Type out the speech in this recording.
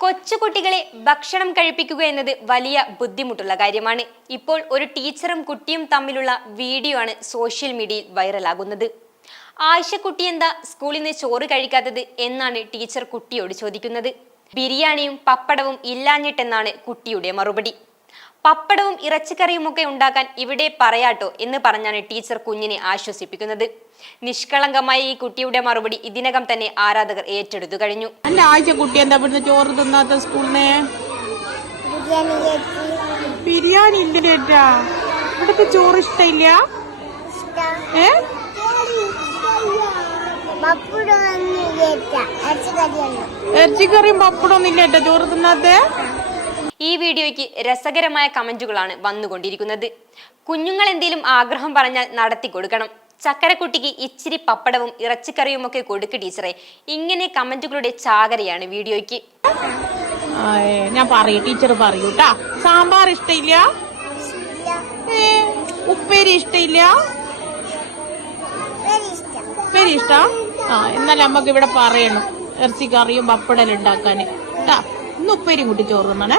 കൊച്ചുകുട്ടികളെ ഭക്ഷണം കഴിപ്പിക്കുക എന്നത് വലിയ ബുദ്ധിമുട്ടുള്ള കാര്യമാണ്. ഇപ്പോൾ ഒരു ടീച്ചറും കുട്ടിയും തമ്മിലുള്ള വീഡിയോ ആണ് സോഷ്യൽ മീഡിയയിൽ വൈറലാകുന്നത്. ആയിഷക്കുട്ടി എന്താ സ്കൂളിൽ നിന്ന് ചോറ് കഴിക്കാത്തത് എന്നാണ് ടീച്ചർ കുട്ടിയോട് ചോദിക്കുന്നത്. ബിരിയാണിയും പപ്പടവും ഇല്ലാഞ്ഞിട്ടെന്നാണ് കുട്ടിയുടെ മറുപടി. പപ്പടവും ഇറച്ചിക്കറിയും ഒക്കെ ഉണ്ടാക്കാൻ ഇവിടെ പറയാട്ടോ എന്ന് പറഞ്ഞാണ് ടീച്ചർ കുഞ്ഞിനെ ആശ്വസിപ്പിക്കുന്നത്. നിഷ്കളങ്കമായ ഈ കുട്ടിയുടെ മറുപടി ഇതിനകം തന്നെ ആരാധകർ ഏറ്റെടുത്തു കഴിഞ്ഞു. എന്റെ ആഴ്ച കുട്ടി എന്താ ഇവിടുന്ന് ചോറ് തിന്നാത്ത സ്കൂളിനെ ബിരിയാണി ചേച്ചി. ബിരിയാണി ഇല്ല ചേട്ടാ. ഇവിടുത്തെ ചോറ് ഇഷ്ടമില്ല? ഏ? ഇറച്ചിക്കറിയും പപ്പടൊന്നും ഇല്ലേട്ടാ ചോറ് തിന്നാത്തേ? വീഡിയോയ്ക്ക് രസകരമായ കമന്റുകളാണ് വന്നുകൊണ്ടിരിക്കുന്നത്. കുഞ്ഞുങ്ങൾ എന്തെങ്കിലും ആഗ്രഹം പറഞ്ഞാൽ നടത്തി കൊടുക്കണം. ചക്കരക്കുട്ടിക്ക് ഇച്ചിരി പപ്പടവും ഇറച്ചിക്കറിയും ഒക്കെ കൊടുക്ക് ടീച്ചറെ. ഇങ്ങനെ കമന്റുകളുടെ ചാകരയാണ് വീഡിയോയ്ക്ക്. ഞാൻ പറയൂ ടീച്ചർ പറയൂ ട്ടാ. സാമ്പാർ ഇഷ്ടമില്ല ഉപ്പേരി ഇഷ്ടമില്ല ഉപ്പേരി ഇഷ്ടാ? ആ എന്നാൽ നമുക്ക് ഇവിടെ പറയണം. ഇറച്ചിക്കറിയും പപ്പടലും ഉണ്ടാക്കാന്. ട്ടാ ഇന്ന് ഉപ്പേരിയും കൂട്ടി ചോറ് തിന്നണേ.